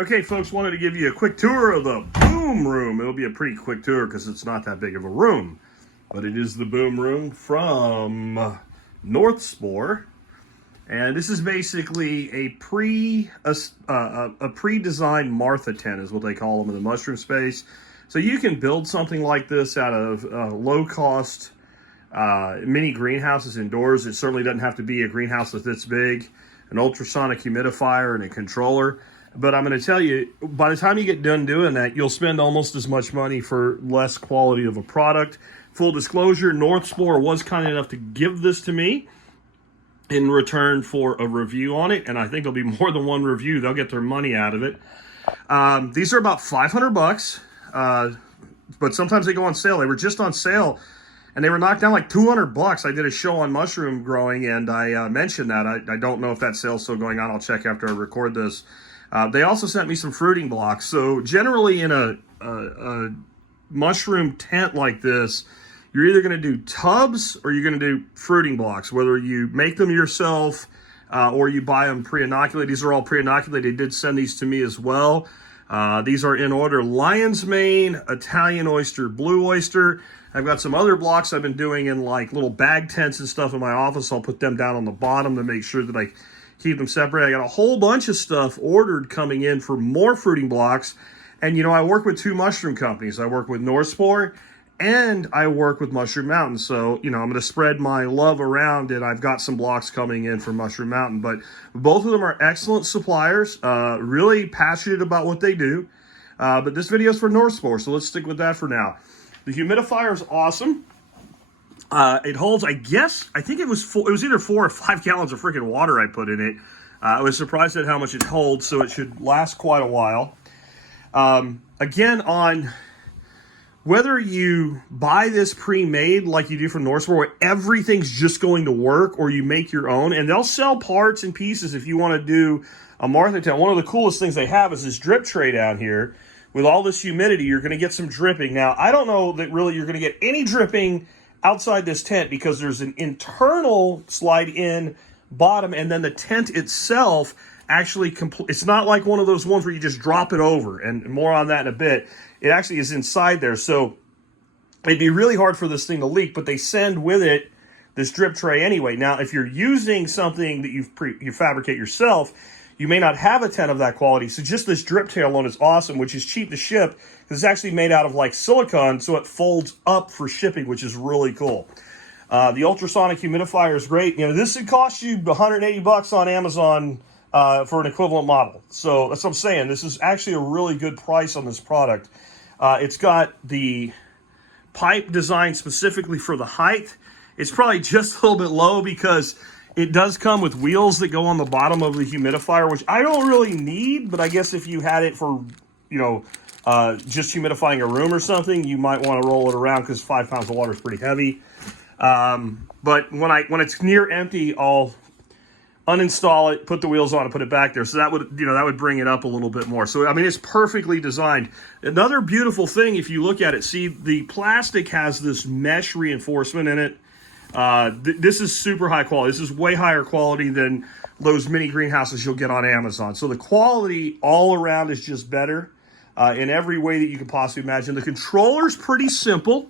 Okay, folks, wanted to give you a quick tour of the boom room. It'll be a pretty quick tour because it's not that big of a room, but it is the boom room from North Spore. And this is basically a pre-designed Martha tent is what they call them in the mushroom space. So you can build something like this out of low-cost mini greenhouses indoors. It certainly doesn't have to be a greenhouse that's this big, an ultrasonic humidifier and a controller. But I'm going to tell you, by the time you get done doing that, you'll spend almost as much money for less quality of a product. Full disclosure, North Spore was kind enough to give this to me in return for a review on it, and I think there'll be more than one review. They'll get their money out of it. These are about $500, but sometimes they go on sale. They were just on sale, and they were knocked down like $200. I did a show on mushroom growing, and I mentioned that. I don't know if that sale's still going on. I'll check after I record this. They also sent me some fruiting blocks. So generally in a mushroom tent like this, you're either going to do tubs or you're going to do fruiting blocks, whether you make them yourself or you buy them pre-inoculated. These are all pre-inoculated. They did send these to me as well. These are in order: lion's mane, Italian oyster, blue oyster. I've got some other blocks I've been doing in like little bag tents and stuff in my office. I'll put them down on the bottom to make sure that I keep them separate. I got a whole bunch of stuff ordered coming in for more fruiting blocks. And, you know, I work with two mushroom companies. I work with North Spore and I work with Mushroom Mountain. So, you know, I'm going to spread my love around, and I've got some blocks coming in from Mushroom Mountain. But both of them are excellent suppliers, really passionate about what they do. But this video is for North Spore, so let's stick with that for now. The humidifier is awesome. It holds, I think it was either 4 or 5 gallons of freaking water I put in it. I was surprised at how much it holds, so it should last quite a while. Again, on whether you buy this pre-made like you do from North Spore, where everything's just going to work, or you make your own, and they'll sell parts and pieces if you want to do a Martha tent. One of the coolest things they have is this drip tray down here. With all this humidity, you're going to get some dripping. Now, I don't know that really you're going to get any dripping outside this tent because there's an internal slide-in bottom, and then the tent itself actually it's not like one of those ones where you just drop it over, and more on that in a bit. It actually is inside there, so it'd be really hard for this thing to leak, but they send with it this drip tray anyway. Now, if you're using something that you fabricate yourself, you may not have a tent of that quality, so just this drip tray alone is awesome, which is cheap to ship because it's actually made out of like silicone, so it folds up for shipping, which is really cool. The ultrasonic humidifier is great. You know, this would cost you $180 on Amazon for an equivalent model. So that's what I'm saying. This is actually a really good price on this product. It's got the pipe designed specifically for the height. It's probably just a little bit low because it does come with wheels that go on the bottom of the humidifier, which I don't really need, but I guess if you had it for, you know, just humidifying a room or something, you might want to roll it around because 5 pounds of water is pretty heavy. But when it's near empty, I'll uninstall it, put the wheels on, and put it back there. So that would bring it up a little bit more. So I mean, it's perfectly designed. Another beautiful thing, if you look at it, see the plastic has this mesh reinforcement in it. This is super high quality. This is way higher quality than those mini greenhouses you'll get on Amazon. So the quality all around is just better in every way that you can possibly imagine. The controller's pretty simple.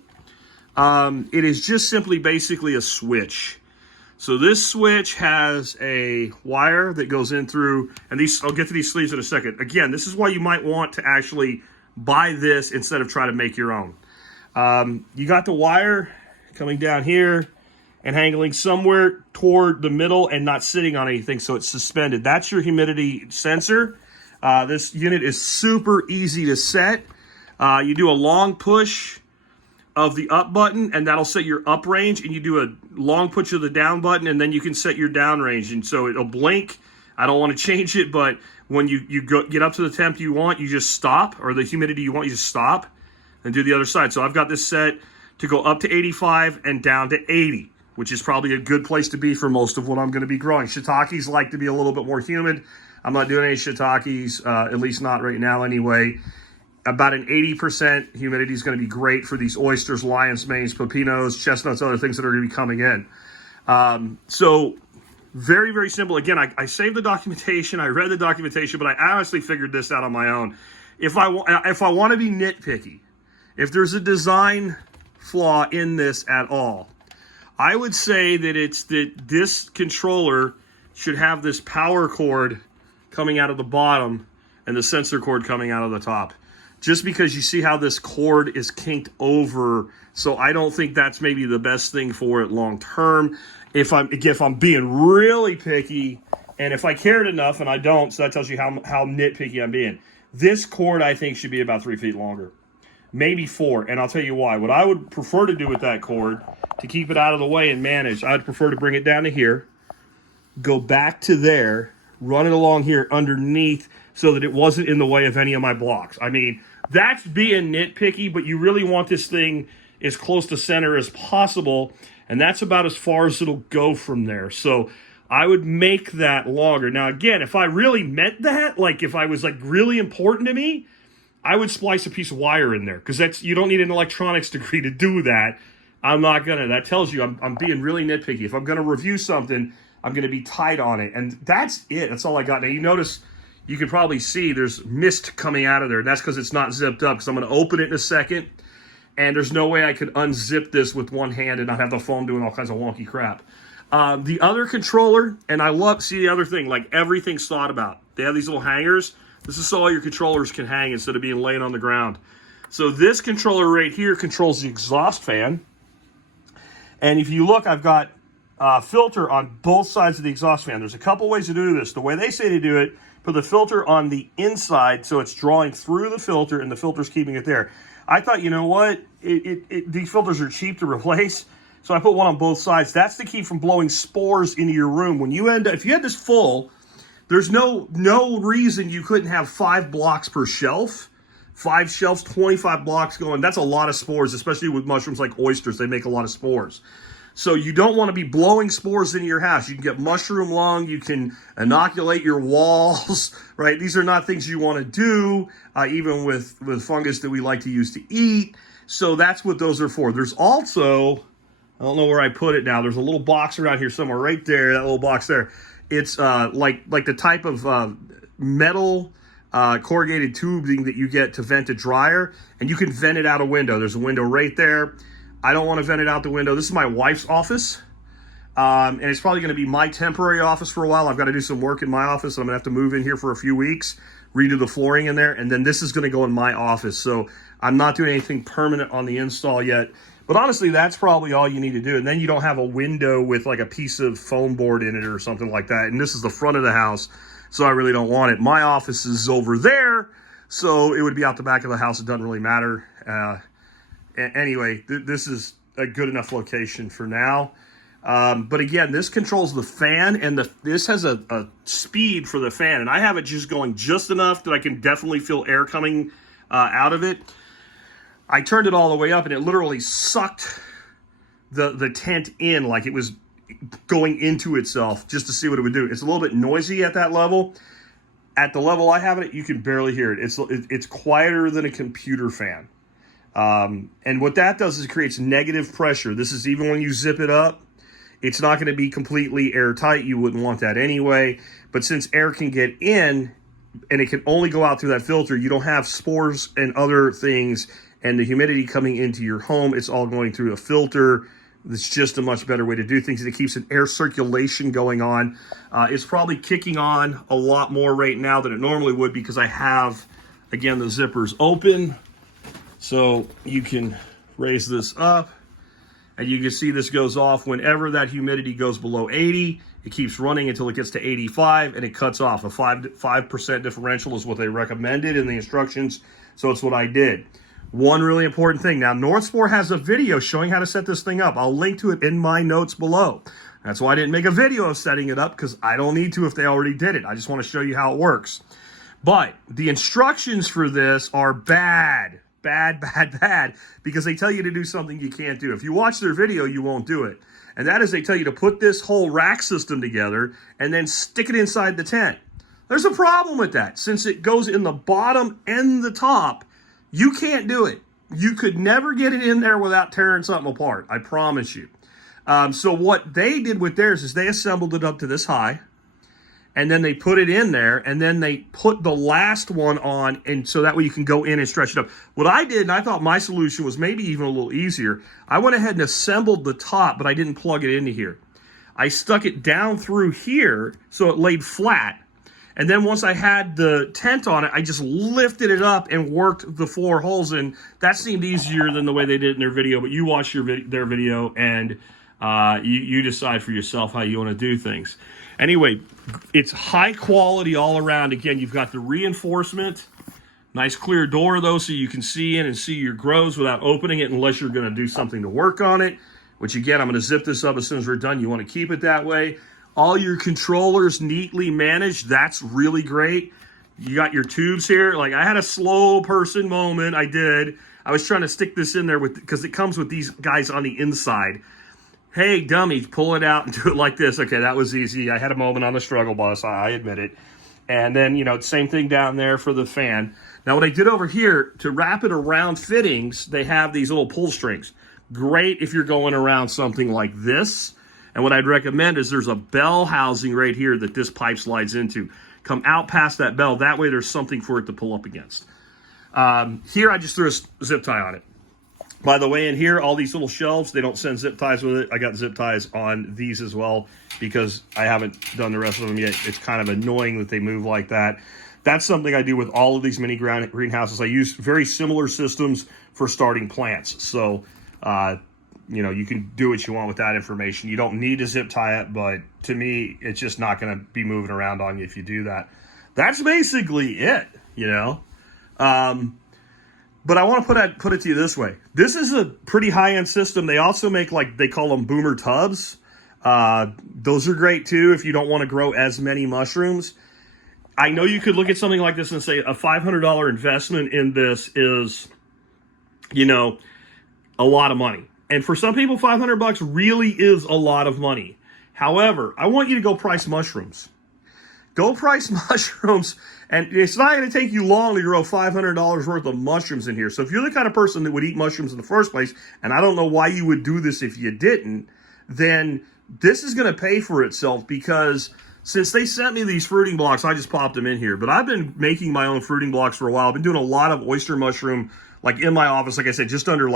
It is just simply basically a switch. So this switch has a wire that goes in through, and I'll get to these sleeves in a second. Again, this is why you might want to actually buy this instead of try to make your own. You got the wire coming down here and hanging somewhere toward the middle and not sitting on anything, so it's suspended. That's your humidity sensor. This unit is super easy to set. You do a long push of the up button, and that'll set your up range, and you do a long push of the down button, and then you can set your down range. And so it'll blink. I don't want to change it, but when you get up to the temp you want, you just stop, or the humidity you want, you just stop and do the other side. So I've got this set to go up to 85 and down to 80, which is probably a good place to be for most of what I'm going to be growing. Shiitakes like to be a little bit more humid. I'm not doing any shiitakes, at least not right now anyway. About an 80% humidity is going to be great for these oysters, lion's manes, pepinos, chestnuts, other things that are going to be coming in. So Very, very simple. Again, I saved the documentation. I read the documentation, but I honestly figured this out on my own. If I want to be nitpicky, if there's a design flaw in this at all, I would say that it's that this controller should have this power cord coming out of the bottom and the sensor cord coming out of the top. Just because you see how this cord is kinked over, so I don't think that's maybe the best thing for it long term. If I'm being really picky, and if I cared enough, and I don't, so that tells you how nitpicky I'm being. This cord, I think, should be about 3 feet longer. Maybe 4, and I'll tell you why. What I would prefer to do with that cord, to keep it out of the way and manage, I'd prefer to bring it down to here, go back to there, run it along here underneath so that it wasn't in the way of any of my blocks. I mean, that's being nitpicky, but you really want this thing as close to center as possible, and that's about as far as it'll go from there. So I would make that longer. Now, again, if I really meant that, like if I was like really important to me, I would splice a piece of wire in there, because you don't need an electronics degree to do that. I'm not gonna. That tells you I'm being really nitpicky. If I'm gonna review something, I'm gonna be tight on it, and that's it. That's all I got. Now you notice, you can probably see there's mist coming out of there. That's because it's not zipped up, because I'm gonna open it in a second, and there's no way I could unzip this with one hand and not have the phone doing all kinds of wonky crap. The other controller, and see the other thing, like everything's thought about. They have these little hangers. This is so all your controllers can hang instead of being laying on the ground. So this controller right here controls the exhaust fan. And if you look, I've got a filter on both sides of the exhaust fan. There's a couple ways to do this. The way they say to do it, put the filter on the inside so it's drawing through the filter and the filter's keeping it there. I thought, you know what? These filters are cheap to replace, so I put one on both sides. That's to keep from blowing spores into your room. When you if you had this full, there's no reason you couldn't have 5 blocks per shelf. 5 shelves, 25 blocks going. That's a lot of spores, especially with mushrooms like oysters. They make a lot of spores. So you don't want to be blowing spores into your house. You can get mushroom lung. You can inoculate your walls, right? These are not things you want to do, even with fungus that we like to use to eat. So that's what those are for. There's also, I don't know where I put it now. There's a little box around here somewhere, right there, that little box there. It's like the type of metal corrugated tubing that you get to vent a dryer, and you can vent it out a window. There's a window right there. I don't want to vent it out the window. This is my wife's office, and it's probably going to be my temporary office for a while. I've got to do some work in my office, so I'm going to have to move in here for a few weeks, redo the flooring in there, and then this is going to go in my office. So I'm not doing anything permanent on the install yet. But honestly, that's probably all you need to do. And then you don't have a window with like a piece of foam board in it or something like that. And this is the front of the house, so I really don't want it. My office is over there, so it would be out the back of the house. It doesn't really matter. Anyway, this is a good enough location for now. But again, this controls the fan, and this has a speed for the fan. And I have it just going just enough that I can definitely feel air coming out of it. I turned it all the way up, and it literally sucked the tent in like it was going into itself just to see what it would do. It's a little bit noisy at that level. At the level I have it, you can barely hear it. It's quieter than a computer fan. And what that does is it creates negative pressure. This is even when you zip it up. It's not going to be completely airtight. You wouldn't want that anyway. But since air can get in, and it can only go out through that filter, you don't have spores and other things and the humidity coming into your home. It's all going through a filter. It's just a much better way to do things, and it keeps an air circulation going on. It's probably kicking on a lot more right now than it normally would, because I have, again, the zippers open. So you can raise this up, and you can see this goes off whenever that humidity goes below 80. It keeps running until it gets to 85, and it cuts off. A 5% differential is what they recommended in the instructions, so it's what I did. One really important thing. Now, North Spore has a video showing how to set this thing up. I'll link to it in my notes below. That's why I didn't make a video of setting it up, because I don't need to if they already did it. I just want to show you how it works. But the instructions for this are bad, because they tell you to do something you can't do. If you watch their video, you won't do it. And that is, they tell you to put this whole rack system together and then stick it inside the tent. There's a problem with that. Since it goes in the bottom and the top, you can't do it. You could never get it in there without tearing something apart. I promise you. So what they did with theirs is they assembled it up to this high, and then they put it in there, and then they put the last one on, and so that way you can go in and stretch it up. What I did, and I thought my solution was maybe even a little easier, I went ahead and assembled the top, but I didn't plug it into here. I stuck it down through here so it laid flat, and then once I had the tent on it, I just lifted it up and worked the 4 holes in. That seemed easier than the way they did it in their video, but you watch their video, and you decide for yourself how you want to do things. Anyway, it's high quality all around. Again, you've got the reinforcement. Nice clear door, though, so you can see in and see your grows without opening it unless you're going to do something to work on it, which, again, I'm going to zip this up as soon as we're done. You want to keep it that way. All your controllers neatly managed. That's really great. You got your tubes here. Like, I had a slow person moment. I did. I was trying to stick this in there because it comes with these guys on the inside. Hey, dummies, pull it out and do it like this. Okay, that was easy. I had a moment on the struggle bus, I admit it. And then, same thing down there for the fan. Now, what I did over here, to wrap it around fittings, they have these little pull strings. Great if you're going around something like this. And what I'd recommend is there's a bell housing right here that this pipe slides into. Come out past that bell. That way there's something for it to pull up against. Here, I just threw a zip tie on it. By the way, in here, all these little shelves, they don't send zip ties with it. I got zip ties on these as well because I haven't done the rest of them yet. It's kind of annoying that they move like that. That's something I do with all of these mini greenhouses. I use very similar systems for starting plants. So, you can do what you want with that information. You don't need to zip tie it, but to me, it's just not going to be moving around on you if you do that. That's basically it, But I want to put it to you this way. This is a pretty high-end system. They also make, they call them boomer tubs. Those are great, too, if you don't want to grow as many mushrooms. I know you could look at something like this and say a $500 investment in this is, a lot of money. And for some people, $500 really is a lot of money. However, I want you to go price mushrooms. Go price mushrooms, and it's not going to take you long to grow $500 worth of mushrooms in here. So if you're the kind of person that would eat mushrooms in the first place, and I don't know why you would do this if you didn't, then this is going to pay for itself because since they sent me these fruiting blocks, I just popped them in here. But I've been making my own fruiting blocks for a while. I've been doing a lot of oyster mushroom, in my office, like I said, just under,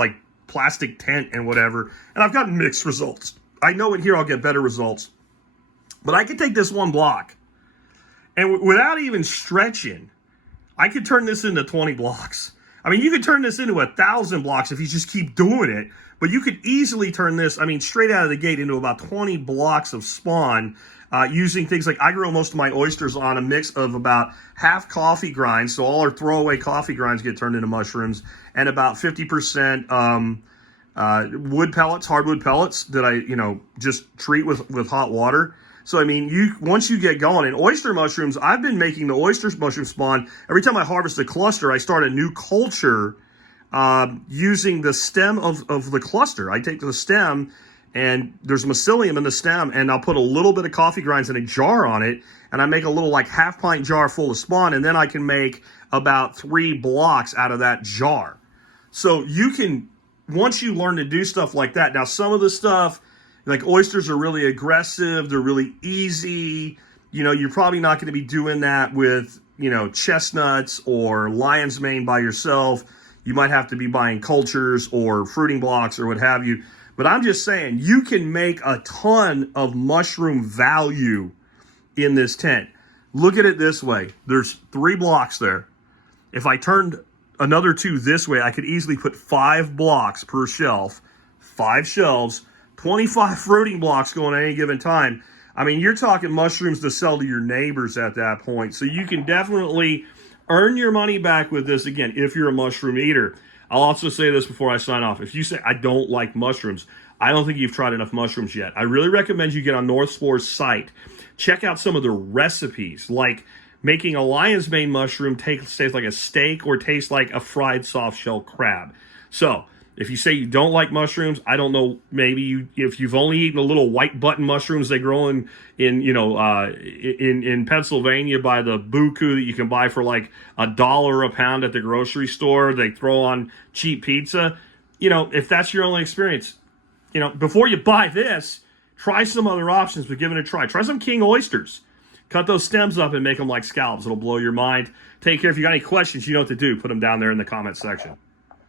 plastic tent and whatever, and I've gotten mixed results. I know in here I'll get better results. But I could take this one block, and without even stretching, I could turn this into 20 blocks. I mean, you could turn this into 1,000 blocks if you just keep doing it, but you could easily turn this, straight out of the gate into about 20 blocks of spawn using things like I grow most of my oysters on a mix of about half coffee grinds, so all our throwaway coffee grinds get turned into mushrooms, and about 50% wood pellets, hardwood pellets that I, just treat with hot water. So, once you get going, and oyster mushrooms, I've been making the oyster mushroom spawn. Every time I harvest a cluster, I start a new culture using the stem of the cluster. I take the stem, and there's mycelium in the stem, and I'll put a little bit of coffee grinds in a jar on it, and I make a little half-pint jar full of spawn, and then I can make about 3 blocks out of that jar. So you can, once you learn to do stuff like that, now some of the stuff, oysters are really aggressive, they're really easy, you're probably not going to be doing that with, chestnuts or lion's mane by yourself. You might have to be buying cultures or fruiting blocks or what have you. But I'm just saying, you can make a ton of mushroom value in this tent. Look at it this way. There's 3 blocks there. If I turned another 2 this way, I could easily put 5 blocks per shelf, 5 shelves, 25 fruiting blocks going at any given time. You're talking mushrooms to sell to your neighbors at that point. So you can definitely earn your money back with this, again, if you're a mushroom eater. I'll also say this before I sign off. If you say, I don't like mushrooms, I don't think you've tried enough mushrooms yet. I really recommend you get on North Spore's site. Check out some of the recipes, like making a lion's mane mushroom taste like a steak or taste like a fried soft shell crab. So, if you say you don't like mushrooms, I don't know, maybe if you've only eaten the little white button mushrooms they grow in Pennsylvania by the buku that you can buy for $1 a pound at the grocery store, they throw on cheap pizza. If that's your only experience, before you buy this, try some other options, but give it a try. Try some king oysters. Cut those stems up and make them like scallops. It'll blow your mind. Take care. If you got any questions, you know what to do. Put them down there in the comment section.